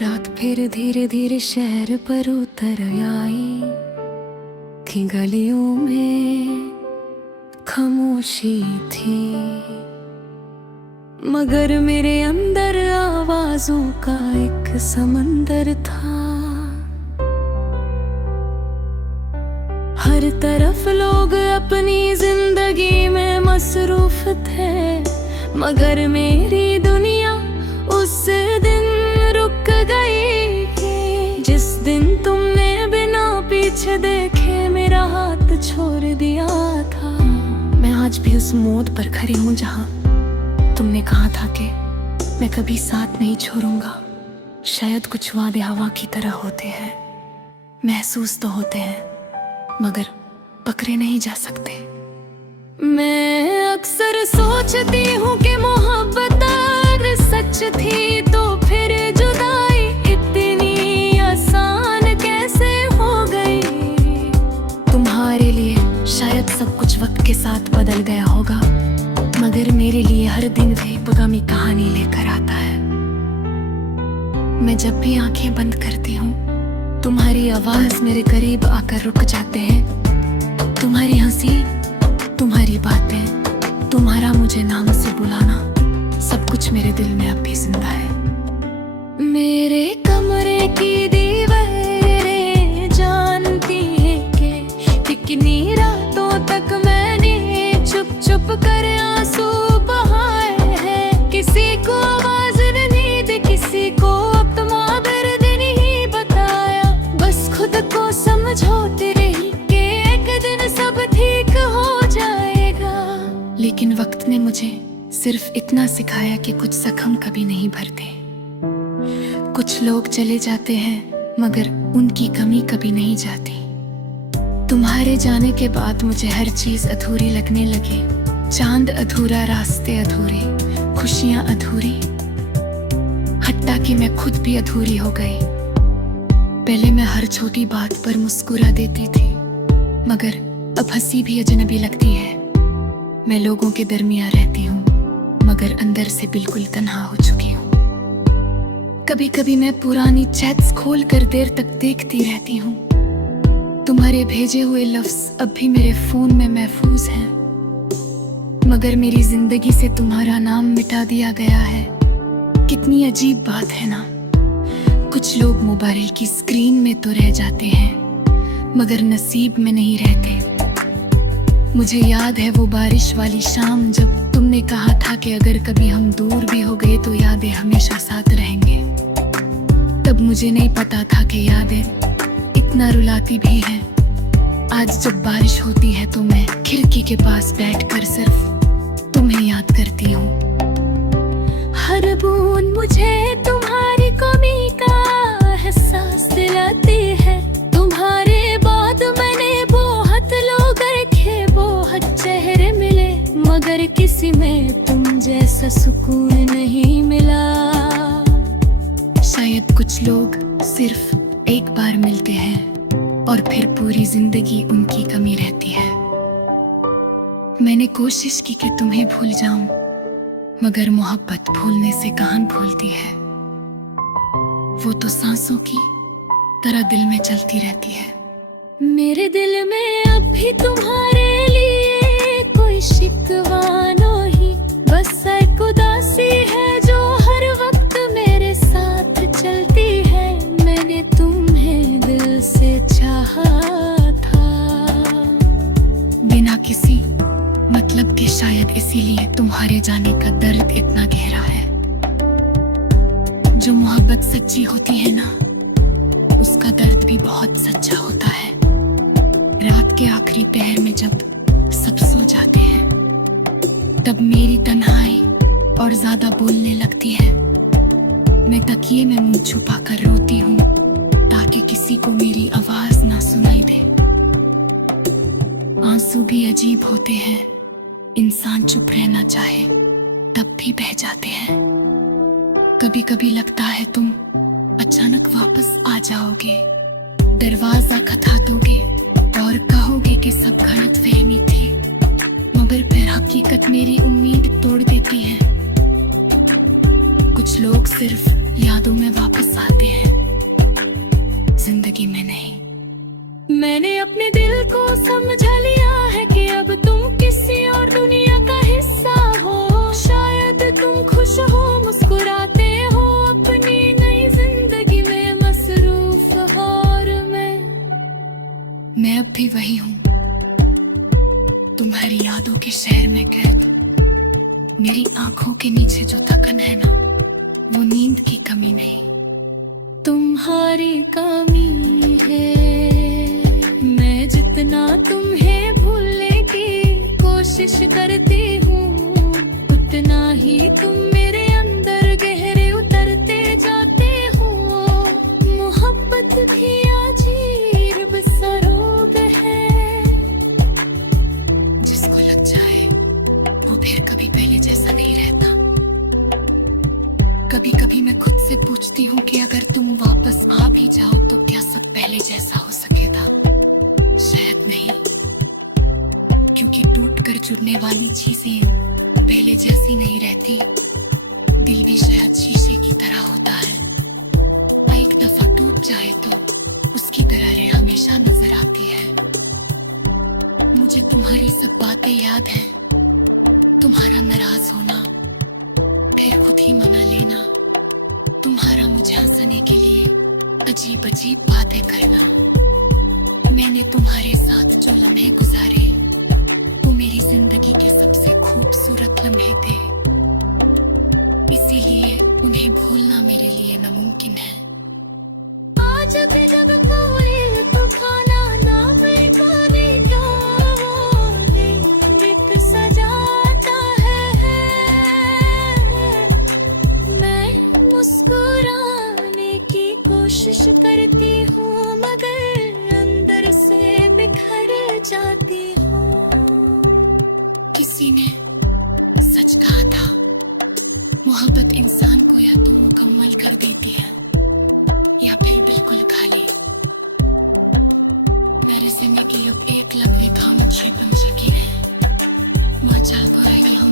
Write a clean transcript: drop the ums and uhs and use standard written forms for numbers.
रात फिर धीरे धीरे शहर पर उतर आई कि गलियों में खामोशी थी, मगर मेरे अंदर आवाजों का एक समंदर था। हर तरफ लोग अपनी जिंदगी में मसरूफ थे, मगर मेरी दुनिया उस दिन रुक गई जिस दिन तुमने बिना पीछे देखे मेरा हाथ छोड़ दिया था। मैं आज भी उस मोड़ पर खड़ी हूँ जहाँ तुमने कहा था कि मैं कभी साथ नहीं छोड़ूंगा। शायद कुछ वादे हवा की तरह होते हैं, महसूस तो होते हैं मगर पकड़े नहीं जा सकते। मैं अक्सर सोचती हूँ कि मोहब्बत अगर सच थी तो फिर जुदाई इतनी आसान कैसे हो गई। तुम्हारे लिए शायद सब कुछ वक्त के साथ बदल गया होगा, मगर मेरे लिए हर दिन एक बेगामी कहानी लेकर आता है। मैं जब भी आंखें बंद करती हूँ, तुम्हारी आवाज मेरे करीब आकर रुक जाते हैं। तुम्हारी हंसी, तुम्हारी बातें, तुम्हारा मुझे नाम से बुलाना, सब कुछ मेरे दिल में अब भी जिंदा है। मेरे कमरे की दीवारें जानती हैं कि कितनी रातों तक मैंने चुप चुप कर आंसू बहाए हैं। किसी को आवाज नहीं दी, किसी को अपना दर्द नहीं बताया, बस खुद को समझाती रही कि एक दिन सब ठीक हो जाएगा। लेकिन वक्त ने मुझे सिर्फ इतना सिखाया कि कुछ जख्म कभी नहीं भरते। कुछ लोग चले जाते हैं मगर उनकी कमी कभी नहीं जाती। तुम्हारे जाने के बाद मुझे हर चीज अधूरी लगने लगी। चांद अधूरा, रास्ते अधूरे, खुशियां अधूरी, हत्ता कि मैं खुद भी अधूरी हो गई। पहले मैं हर छोटी बात पर मुस्कुरा देती थी, मगर अब हंसी भी अजनबी लगती है। मैं लोगों के दरमियान रहती हूँ मगर अंदर से बिल्कुल तन्हा हो चुकी हूँ। कभी कभी मैं पुरानी चैट्स खोल कर देर तक देखती रहती हूँ। तुम्हारे भेजे हुए लफ्ज अब भी मेरे फोन में महफूज हैं, मगर मेरी जिंदगी से तुम्हारा नाम मिटा दिया गया है। कितनी अजीब बात है ना। कुछ लोग मोबाइल की स्क्रीन में तो रह जाते हैं मगर नसीब में नहीं रहते। मुझे याद है वो बारिश वाली शाम जब तुमने कहा था कि अगर कभी हम दूर भी हो गए तो यादें हमेशा साथ रहेंगे। तब मुझे नहीं पता था कि यादें इतना रुलाती भी है। आज जब बारिश होती है तो मैं खिड़की के पास बैठकर सिर्फ तुम्हें याद करती हूँ। हर बूंद मुझे तुम्हारी कमी का एहसास दिलाती है। तुम्हारे बाद मैंने बहुत लोग देखे, बहुत चेहरे मिले, मगर किसी में तुम जैसा सुकून नहीं मिला। शायद कुछ लोग सिर्फ एक बार मिलते हैं और फिर पूरी जिंदगी उनकी कमी रहती है। मैंने कोशिश की कि तुम्हें भूल जाऊं, मगर मोहब्बत भूलने से कहाँ भूलती है। वो तो सांसों की तरह दिल में चलती रहती है। मेरे दिल में अब भी तुम्हारे लिए कोई शिकवा नहीं, बस एक उदासी है जो हर वक्त मेरे साथ चलती है। मैंने तुम्हें दिल से चाहा था, बिना किसी मतलब के, शायद इसीलिए तुम्हारे जाने का दर्द इतना गहरा है। जो मोहब्बत सच्ची होती है ना, उसका दर्द भी बहुत सच्चा होता है। रात के आखिरी पहर में जब सब सो जाते हैं, तब मेरी तन्हाई और ज्यादा बोलने लगती है। मैं तकिए में मुंह छुपा कर रोती हूँ ताकि किसी को मेरी आवाज ना सुनाई दे। आंसू भी अजीब होते हैं, इंसान चुप रहना चाहे तब भी बह जाते हैं। कभी कभी लगता है तुम अचानक वापस आ जाओगे, दरवाजा खटखटा दोगे और कहोगे कि सब गलतफहमी थी, मगर फिर हकीकत मेरी उम्मीद तोड़ देती है। कुछ लोग सिर्फ यादों में वापस आते हैं, जिंदगी में नहीं। मैंने अपने दिल को समझा लिया है कि अब तुम किसी और दुनिया का हिस्सा हो। शायद तुम खुश हो, मुस्कुराते हो, अपनी नई जिंदगी में मसरूफ हो। और मैं अब भी वही हूँ, तुम्हारी यादों के शहर में कैद। मेरी आंखों के नीचे जो थकन है ना, वो नींद की कमी नहीं, तुम्हारी कमी है। मैं जितना तुम्हें भूलने की कोशिश करती हूँ, उतना ही तुम मेरे अंदर गहरे उतरते जाते हो। मोहब्बत भी अजीब सा रोग है, जिसको लग जाए वो फिर कभी पहले जैसा नहीं रहता। कभी कभी मैं खुद से पूछती हूँ कि अगर तुम वापस आ भी जाओ तो क्या सब पहले जैसा हो सकेगा? शायद नहीं, क्योंकि टूट कर जुड़ने वाली चीजें पहले जैसी नहीं रहती। दिल भी शायद शीशे की तरह होता है, एक दफा टूट जाए तो उसकी दरारें हमेशा नजर आती है। मुझे तुम्हारी सब बातें याद हैं, तुम्हारा नाराज होना, फिर खुद ही मना लेना, तुम्हारा मुझे हंसने के लिए अजीब अजीब बातें करना। मैंने तुम्हारे साथ जो लम्हे गुजारे, वो मेरी जिंदगी के सबसे खूबसूरत लम्हे थे। इसीलिए उन्हें भूलना मेरे लिए नामुमकिन है। आज भी जब कोई तूफान ना मैं कोने का लिख सजाता है, मैं मुस्कुराने की कोशिश करती हूँ, मगर अंदर से बिखर जाती हूँ। किसी ने सच कहा था, मोहब्बत इंसान को या तो मुकम्मल कर देती है या फिर बिल्कुल खाली। मेरे की एक लग खामोशी बन सकी है, मैं चल को रही हूँ।